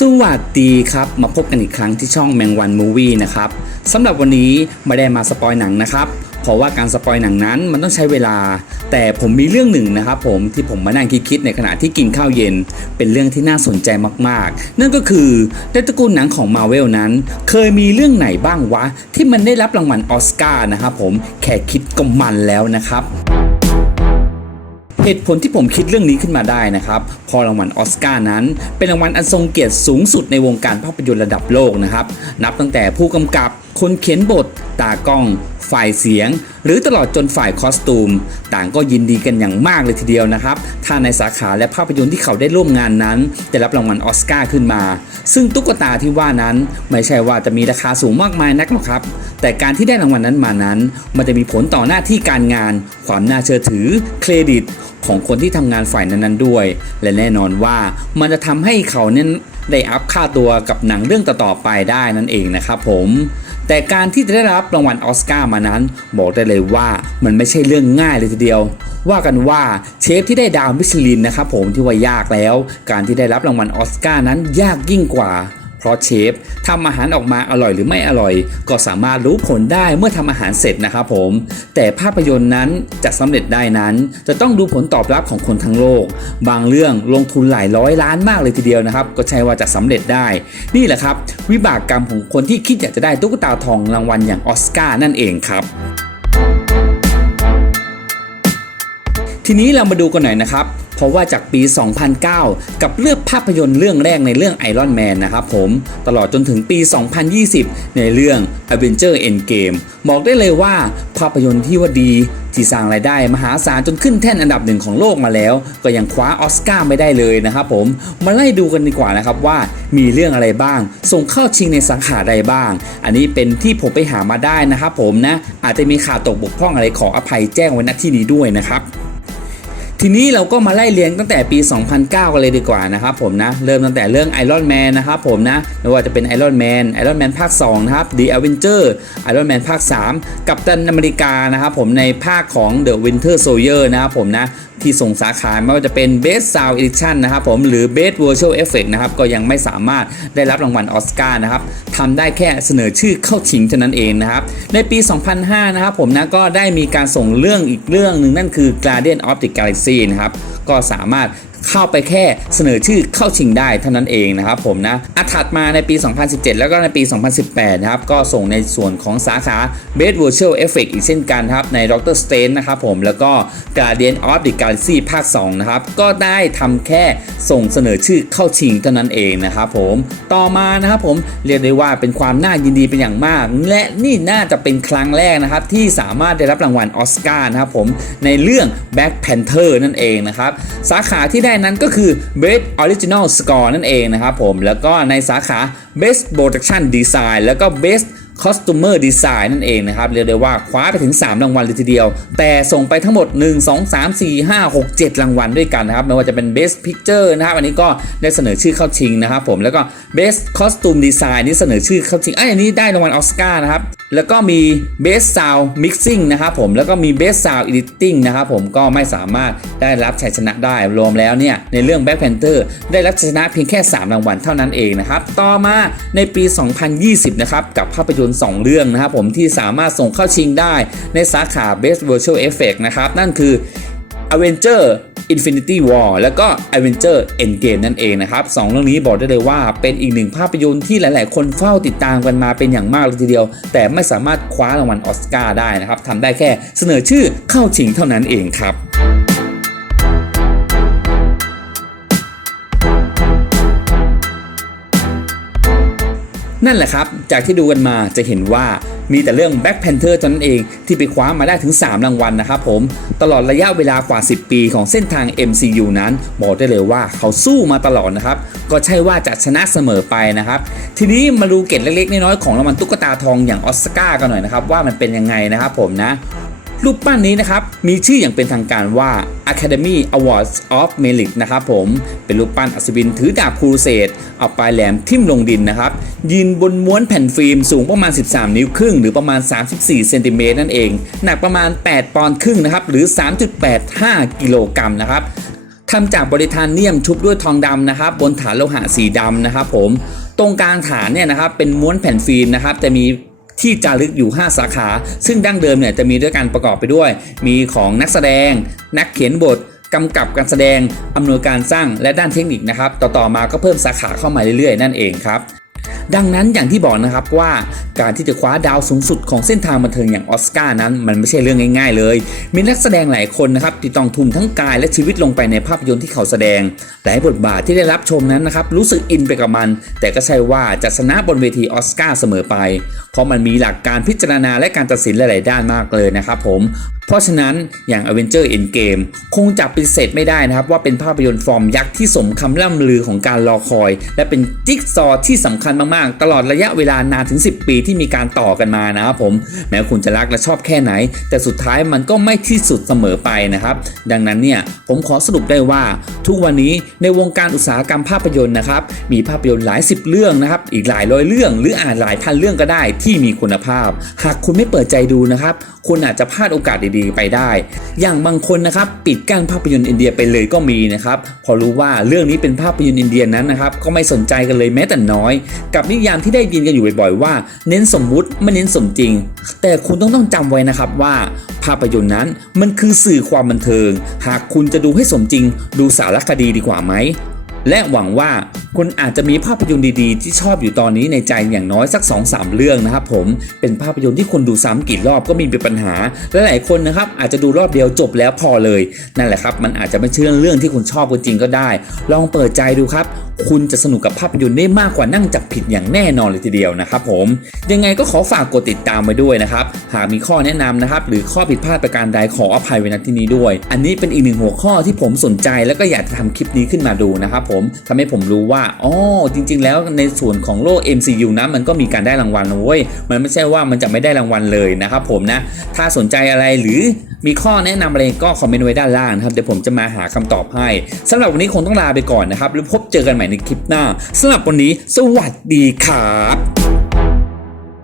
สวัสดีครับ มาพบกันอีกครั้งที่ช่องแมงวันมูวี่นะครับสำหรับวันนี้ไม่ได้มาสปอยหนังนะครับ เพราะว่าการสปอยหนังนั้นมันต้องใช้เวลา แต่ผมมีเรื่องหนึ่งนะครับผมที่ผมมานั่งคิดในขณะที่กินข้าวเย็น เป็นเรื่องที่น่าสนใจมากๆ นั่นก็คือในตระกูลหนังของมาเวลนั้น เคยมีเรื่องไหนบ้างวะ ที่มันได้รับรางวัลออสการ์นะครับผมแค่คิดก็มันแล้วนะครับ เหตุผลที่ผมคิดเรื่องนี้ขึ้นมาได้นะครับพอรางวัลออสการ์นั้น เป็นรางวัลอันทรงเกียรติสูงสุดในวงการภาพยนตร์ระดับโลกนะครับ นับตั้งแต่ผู้กำกับ คนเขียนบท ตากล้อง ฝ่ายเสียง หรือตลอดจนฝ่ายคอสตูม ต่างก็ยินดีกันอย่างมากเลยทีเดียวนะครับถ้าในสาขาและภาพยนตร์ที่เขาได้ร่วมงานนั้นได้รับรางวัลออสการ์ขึ้นมา ซึ่งตุ๊กตาที่ว่านั้นไม่ใช่ว่าจะมีราคาสูงมากมายนักหรอกครับ แต่การที่ได้รางวัลนั้นมานั้น มันจะมีผลต่อหน้าที่การงาน ความน่าเชื่อถือ เครดิต ของคนที่ทำงานฝ่ายนั้นๆด้วย และแน่นอนว่ามันจะทำให้เขาเน้นได้อัพค่าตัวกับหนังเรื่องต่อๆไปได้นั่นเองนะครับผม แต่การที่จะได้รับรางวัลออสการ์มานั้น บอกได้เลยว่ามันไม่ใช่เรื่องง่ายเลยทีเดียว ว่ากันว่าเชฟที่ได้ดาวมิชลินนะครับผมที่ว่ายากแล้ว การที่ได้รับรางวัลออสการ์นั้นยากยิ่งกว่า เพราะเชฟทำอาหารออกมาอร่อยหรือไม่อร่อย ก็สามารถรู้ผลได้เมื่อทำอาหารเสร็จนะครับผม แต่ภาพยนตร์นั้นจะสำเร็จได้นั้น จะต้องดูผลตอบรับของคนทั้งโลก บางเรื่องลงทุนหลายร้อยล้านมากเลยทีเดียวนะครับ ก็ใช่ว่าจะสำเร็จได้ นี่แหละครับ วิบากกรรมของคนที่คิดอยากจะได้ตุ๊กตาทองรางวัลอย่างออสการ์นั่นเองครับทีนี้เรามาดูกันหน่อยนะครับ เพราะว่าจากปี 2009 กับเลือกภาพยนตร์เรื่องแรกในเรื่อง Iron Man นะครับผมตลอดจนถึงปี 2020 ในเรื่อง Avenger Endgame บอกได้เลยว่าภาพยนตร์ที่ว่าดีที่สร้างรายได้มหาศาลจนขึ้นแท่นอันดับหนึ่งของโลกมาแล้ว ก็ยังคว้าออสการ์ไม่ได้เลยนะครับผมมาไล่ดูกันดีกว่านะครับว่ามีเรื่องอะไรบ้าง ส่งเข้าชิงในสาขาใดบ้าง อันนี้เป็นที่ผมไปหามาได้นะครับผมนะอาจจะมีขาดตกบกพร่องอะไรขออภัยแจ้งไว้ณที่นี้ด้วยนะครับ ทีนี้เราก็มาไล่เรียงตั้งแต่ปี 2009 กันเลยดีกว่านะครับผมนะ เริ่มตั้งแต่เรื่อง Iron Man นะครับผมนะ ไม่ว่าจะเป็น Iron Man Iron Man ภาค 2 นะครับ The Avenger Iron Man ภาค 3 กับตันอเมริกานะครับผมในภาคของ The Winter Soldier นะครับผมนะที่ส่งสาขาไม่ว่าจะเป็น Best Sound Edition นะครับผมหรือ Best Virtual Effect นะครับก็ยังไม่สามารถได้รับรางวัลออสการ์นะครับทำได้แค่เสนอชื่อเข้าชิงเท่านั้นเองนะครับในปี 2005 นะครับผมนะก็ได้มีการส่งเรื่องอีกเรื่องหนึ่งนั่นคือ Guardian of the Galaxy ซีนะครับก็สามารถ เข้าไปแค่เสนอชื่อเข้าชิงได้เท่านั้นเองนะครับผมนะอัถัดมาในปี 2017 แล้วก็ในปี 2018 นะครับ ก็ส่งในส่วนของสาขา Best Virtual Effect อีกเช่นกันครับ ใน Doctor Strange นะครับผม แล้วก็ Guardian of the Galaxy ภาค 2 นะครับ ก็ได้ทำแค่ส่งเสนอชื่อเข้าชิงเท่านั้นเองนะครับผม ต่อมานะครับผม เรียกได้ว่าเป็นความน่ายินดีเป็นอย่างมาก และนี่น่าจะเป็นครั้งแรกนะครับ ที่สามารถได้รับรางวัลออสการ์นะครับผม ในเรื่อง Black Panther นั่นเองนะครับ สาขาที่ได้นั้นก็คือ Best Original Score นั่นเองนะครับผมแล้วก็ในสาขา Best Production Design แล้วก็ Best Costumer Design นั่นเองนะครับ เรียกได้ว่าคว้าไปถึง 3 รางวัลเลยทีเดียว แต่ส่งไปทั้งหมด 1 2 3 4 5 6 7 รางวัลด้วยกันนะครับ ไม่ว่าจะเป็น Best Picture นะครับ อันนี้ก็ได้เสนอชื่อเข้าชิงนะครับผม แล้วก็ Best Costume Design นี่เสนอชื่อเข้าชิงไอ้อันนี้ได้รางวัลออสการ์นะครับ แล้วก็มี Best Sound Mixing นะครับผม แล้วก็มี Best Sound Editing นะครับผมก็ไม่สามารถได้รับชัยชนะได้ รวมแล้วเนี่ย ในเรื่อง Black Panther ได้รับชัยชนะเพียงแค่ 3 รางวัลเท่านั้นเองนะครับ ต่อมาในปี 2020 นะครับ กับภาพยนตร์2เรื่องนะครับผมที่สามารถส่งเข้าชิงได้ในสาขา Best Virtual Effect นะครับ นั่นคือ Avenger Infinity War แล้วก็ Avenger Endgame นั่นเองนะครับสองเรื่องนี้บอกได้เลยว่าเป็นอีกหนึ่งภาพยนตร์ที่หลาย ๆ คนเฝ้าติดตามกันมาเป็นอย่างมากเลยทีเดียว แต่ไม่สามารถคว้ารางวัลออสการ์ได้นะครับทำได้แค่เสนอชื่อเข้าชิงเท่านั้นเองครับ นั่นแหละครับ จากที่ดูกันมาจะเห็นว่ามีแต่เรื่อง Black Panther เท่านั้นเองที่ไปคว้ามาได้ถึง 3 รางวัลนะครับผม ตลอดระยะเวลากว่า 10 ปีของเส้นทาง MCU นั้น บอกได้เลยว่าเขาสู้มาตลอดนะครับ ก็ใช่ว่าจะชนะเสมอไปนะครับ ทีนี้มาดูเกตเล็กๆ น้อยๆ ของรางวัลตุ๊กตาทองอย่างออสการ์กันหน่อยนะครับ ว่ามันเป็นยังไงนะครับผมนะ รูปปั้นนี้นะครับ มีชื่ออย่างเป็นทางการว่า Academy Awards of Merit นะครับผม เป็นรูปปั้นอัศวินถือดาบครูเสดเอาปลายแหลมทิ่มลงดินนะครับ ยืนบนม้วนแผ่นฟิล์มสูงประมาณ 13 นิ้วครึ่ง หรือประมาณ 34 เซนติเมตรนั่นเอง หนักประมาณ 8 ปอนด์ครึ่งนะครับ หรือ 3.85 กิโลกรัมนะครับทำจากบริทานเนียมชุบด้วยทองดำนะครับ บนฐานโลหะสีดำนะครับผม ตรงกลางฐานเนี่ยนะครับเป็นม้วนแผ่นฟิล์มนะครับจะมี ที่จารึกอยู่ 5 สาขา ซึ่งดั้งเดิมเนี่ยจะมีด้วยการประกอบไปด้วย มีของนักแสดง นักเขียนบทกำกับการแสดงอำนวยการสร้างและด้านเทคนิคนะครับ ต่อๆมาก็เพิ่มสาขาเข้ามาเรื่อยๆ นั่นเองครับ ดังนั้นอย่างที่บอกนะครับว่าการที่จะคว้าดาวสูงสุดของเส้นทางบันเทิงอย่างออสการ์นั้น มันไม่ใช่เรื่องง่าย ๆ เลย มีนักแสดงหลายคนนะครับที่ต้องทุ่มทั้งกายและชีวิตลงไปในภาพยนตร์ที่เขาแสดงหลายบทบาทที่ได้รับชมนั้นนะครับรู้สึกอินไปกับมัน แต่ก็ใช่ว่าจะชนะบนเวทีออสการ์เสมอไป เพราะมันมีหลักการพิจารณาและการตัดสินหลายๆด้านมากเลยนะครับผม เพราะฉะนั้นอย่าง a v e n g e r Endgame คงจะปฏิเสธไม่ได้นะครับว่าเป็นภาพยนตร์ฟอร์มยักษ์ที่สมคำล่ำลือของการรอคอย และเป็นจิ๊กซอว์ที่สำคัญมากๆ ตลอดระยะเวลานานถึง 10 ปีที่มีการต่อกันมานะครับผมแม้คุณจะรักและชอบแค่ไหน แต่สุดท้ายมันก็ไม่ที่สุดเสมอไปนะครับ ดังนั้นเนี่ยผมขอสรุปได้ว่า ทุกวันนี้ในวงการอุตสาหกรรมภาพยนตร์นะครับมีภาพยนตร์หลายสิบเรื่องนะครับอีกหลายร้อยเรื่อง หรืออาจหลายพันเรื่องก็ได้ที่มีคุณภาพ หากคุณไม่เปิดใจดูนะครับคุณอาจจะพลาดโอกาสดีๆไปได้ อย่างบางคนนะครับปิดกั้นภาพยนตร์อินเดียไปเลยก็มีนะครับพอรู้ว่าเรื่องนี้เป็นภาพยนตร์อินเดียนั้นนะครับก็ไม่สนใจกันเลยแม้แต่น้อย กับนิยามที่ได้ยินกันอยู่บ่อยๆว่า เน้นสมมุติไม่เน้นสมจริง แต่คุณต้องต้องจำไว้นะครับว่าภาพยนตร์นั้นมันคือสื่อความบันเทิง หากคุณจะดูให้สมจริง ดูสารคดีดีกว่าไหม และหวังว่าคุณอาจจะมีภาพยนตร์ดีๆ ที่ชอบอยู่ตอนนี้ในใจอย่างน้อยสัก 2-3 เรื่องนะครับผมเป็นภาพยนตร์ที่คุณดูซ้ำกี่รอบก็ไมมีปัญหาและหลายคนนะครับอาจจะดูรอบเดียวจบแล้วพอเลย นั่นแหละครับ มันอาจจะไม่ใช่เรื่องที่คุณชอบจริงก็ได้ ลองเปิดใจดูครับ คุณจะสนุกกับภาพยนตร์ได้มากกว่านั่งจับผิดอย่างแน่นอนเลยทีเดียวนะครับผมยังไงก็ขอฝากกดติดตามไว้ด้วยนะครับหากมีข้อแนะนำนะครับหรือข้อผิดพลาดประการใดขออภัยไว้ณที่นี้ด้วย อันนี้เป็นอีกหนึ่งหัวข้อที่ผมสนใจ แล้วก็อยากจะทำคลิปนี้ขึ้นมาดูนะครับผมทำให้ผมรู้ว่าอ๋อจริง ๆ แล้วในส่วนของโลก MCU นะมันก็มีการได้รางวัลนะเว้ยมันไม่ใช่ว่ามันจะไม่ได้รางวัลเลยนะครับผมนะถ้าสนใจอะไรหรือมีข้อแนะนำอะไรก็คอมเมนต์ไว้ด้านล่างนะครับเดี๋ยวผมจะมาหาคำตอบให้สำหรับวันนี้คงต้องลาไปก่อนนะครับแล้วพบเจอกันใหม่ในคลิปหน้าสำหรับวันนี้ สวัสดีครับ